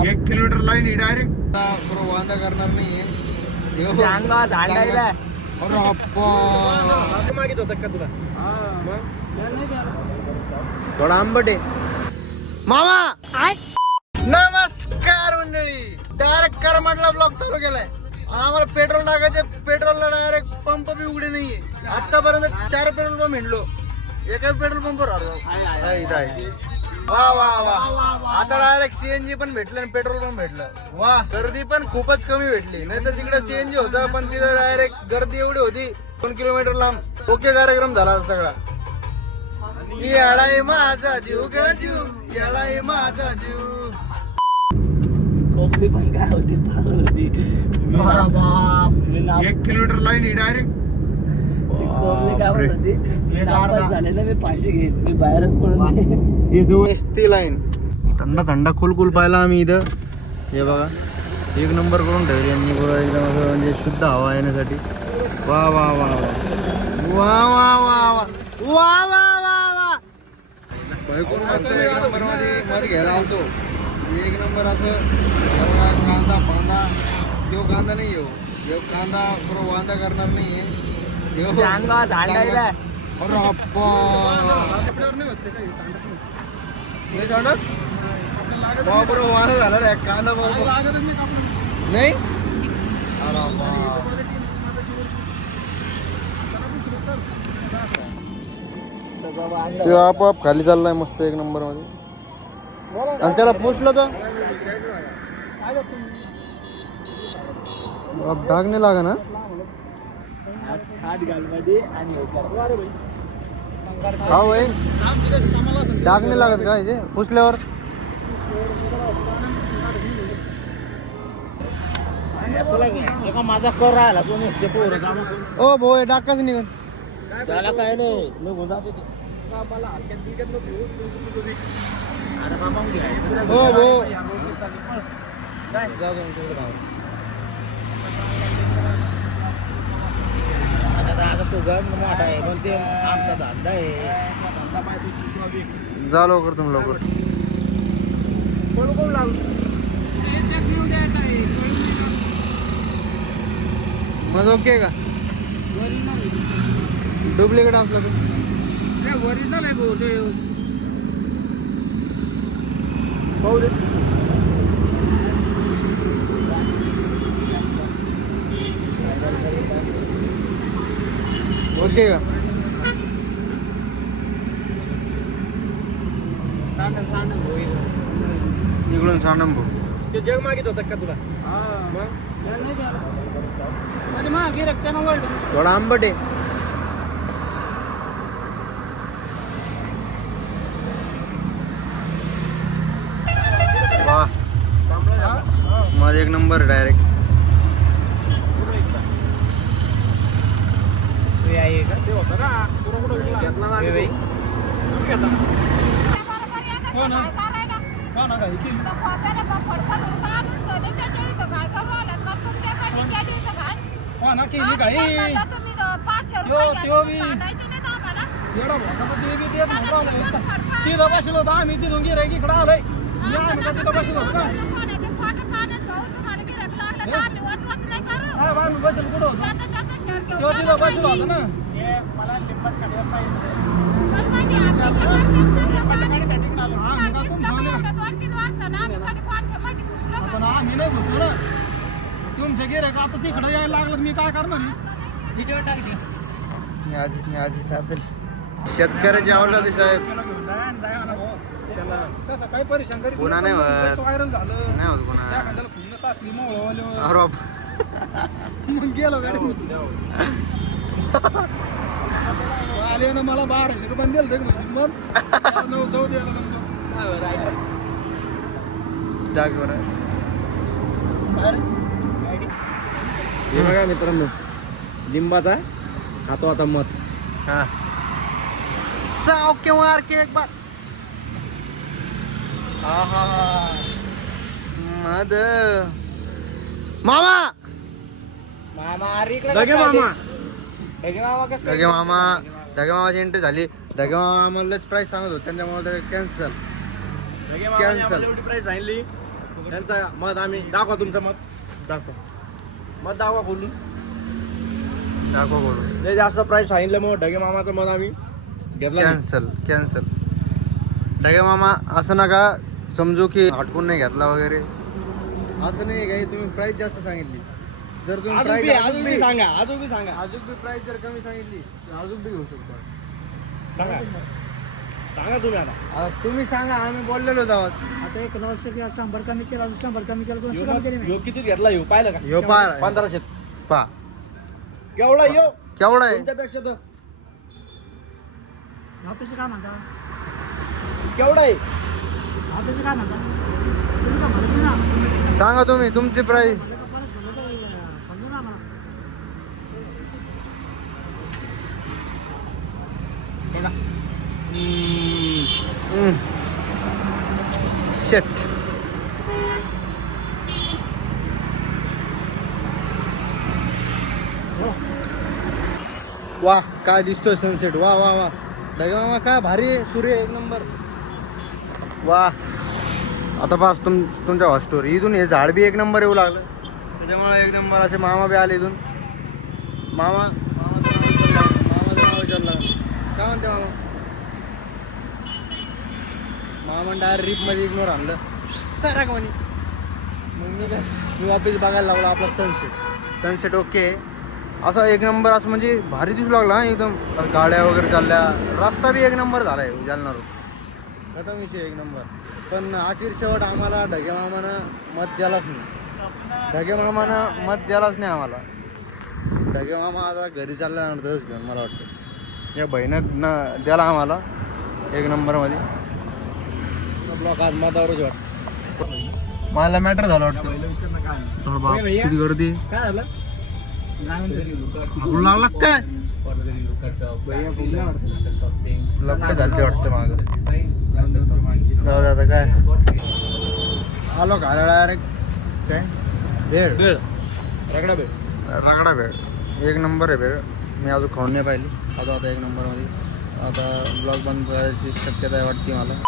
1 kilometre line ही direct वांदा करणार नाहीये. मागित होत का तुला? थोडा आंबट आहे मामा. नमस्कार मंडळी, डायरेक्ट करमाटला ब्लॉग चालू केलाय. आम्हाला पेट्रोल टाकायचे, पेट्रोलला डायरेक्ट पंप बी उघडे नाहीये. आतापर्यंत 4 पेट्रोल पंप हिंडलो, एका पेट्रोल पंपवर वा वा वा. आता डायरेक्ट सीएनजी पण भेटलं आणि पेट्रोल पण भेटलं. वा, गर्दी पण खूपच कमी भेटली. नाही तर तिकडे सीएनजी होतं पण तिथं डायरेक्ट गर्दी एवढी होती 2 किलोमीटर लांब. ओके कार्यक्रम झाला सगळा. येळाय माझा जीव ग जीव, येळाय माझा जीव. कोकणी पण काय होती, पागल होती. 1 किलोमीटर लाईन ही डायरेक्ट. कोकणी काय म्हणत होती, नापास झालेलं मी फाशी घेईन, मी बाहेरच पडून. एसटी लाईन थंडा थंडा कुल पाहिला आम्ही इथं. हे बघा, 1 नंबर करून ठेवली यांनी एकदम असं, म्हणजे शुद्ध हवा येण्यासाठी. वा वा वा वा वा वा वा वा वा वा वा. भयकून मस्त 1 नंबर मध्ये घ्यायला आलतो. 1 नंबर असं कांदा पांदा. तो कांदा नाही येऊ, देव कांदा बरोबर वांदा करणार नाहीये. बरोबर वारा झाला रे कांदा नाही. ते आपोआप खाली चाललाय मस्त 1 नंबर मध्ये. आणि त्याला पुसलं तर डाग नाही लागा ना. हात घालमध्ये आणि हा वय डाग नाही लागत का इथे पुसल्यावर? माझा कर राहिला ओ भो डाग कसं निघून त्याला काय नाही, निघून जाते ते. हो भो आता तो गड मोठा आहे पण ते आमचा धंदा आहे. जा लवकर तुम्ही लवकर. मग ओके का? डुप्लिकेट असला तर ओरिजिनल आहे भाऊ ते. ओके का? इकडून सांडम भाऊ. ते जग मागित होत का तुला? थोडा आंबट आहे. वा, माझा 1 नंबर डायरेक्ट. तुमच्या गिऱ्हाईक आता तिकडे यायला लागलं, मी काय करणार? शेतकऱ्याची आवडला ते साहेब. काही परेशान करीत पुन्हा नाही होत, व्हायरल झालं नाही होत पुन्हा. सासली मोळ मग गेलो गाडी आले ना. मला 1200 रुपये दिलं मग जाऊ द्यायला जागेवर. हे बघा मित्रांनो, लिंबाचा खातो आता मत. हा साव के मार के एक बार. मद मामा धगे मामाची एंट्री झाली. धगे मामा आम्हालाच प्राईस सांगत होते, त्यांच्यामुळे कॅन्सल. प्राईस सांगितली त्यांचा मत आम्ही दाखवा तुमचं मत दाखव दाखवा खोलून दाखव बोलून जे जास्त प्राईस सांगितलं मग ढगे मामाचं मत आम्ही घेतलं नाही. कॅन्सल डागे मामा असं नका समजू की हटकून नाही घेतला वगैरे असं नाही काही तुम्ही प्राइस जास्त सांगितली जर तुम्ही अजून प्राइस बी- अजून बी सांगा अजून बी सांगा अजून बी प्राइस जर कमी सांगितली तर अजून बी घेऊ शकतो सांगा सांगा तुम्ही आता आता तुम्ही सांगा आम्ही बोललेलो आहोत आता एक 100 कमी केला 100 कमी केला 200 कमी केले ह्यो किती घेतला ह्यो पाहिलं का ह्यो पहा. 1500 पा केवढा ह्यो केवढा आहे तुमच्यापेक्षा तर ऑफिस काय म्हणता केवढा आहे ऑफिस काय म्हणता तुमचं म्हणलं ना सांगा तुम्ही तुमची प्राइस म्हणलं का परत म्हणलं तर समजू ना मला बघा. शेट वा काय दिसतोय सनसेट वा वा वा मामा काय भारी आहे सूर्य एक नंबर वा आता पास तुमच्या स्टोरी इथून हे झाड बी एक नंबर येऊ लागलं त्याच्यामुळे एक नंबर असे मामा बी आले इथून मामाचं नाव विचारलं काय म्हणते मामा डायरेक्ट रिपमध्ये इग्नोर आणलं सारा म्हणे मग मी वापस बघायला लागलो आपला सनसेट ओके असं एक नंबर असं म्हणजे भारी दिसू लागला हा एकदम गाड्या वगैरे चालल्या रस्ता बी एक नंबर झाला आहे जालना रोड खतम विषय एक नंबर पण अखेर शेवट आम्हाला ढगे मामानं मत द्यायलाच नाही आम्हाला ढगे मामा आता घरी चालल्यानंतरच घेऊन मला वाटतं या बहिणं द्याला आम्हाला एक नंबरमध्ये ब्लॉक आज मतावरच वाटतं मला मॅटर झालं वाटतं पहिलं विचार ना काय तर बाप किती गर्दी काय झालं हाकून लागला काय लपडे झालते वाटतं मागं जाऊ दे आता काय आलो खायला डायरेक्ट काय भेळ भेळ रगडा भेळ रगडा भेळ एक नंबर आहे भेळ मी अजून खाऊन नाही पाहिली आता एक नंबरमध्ये आता ब्लॉग बंद करायची शक्यता आहे वाटते मला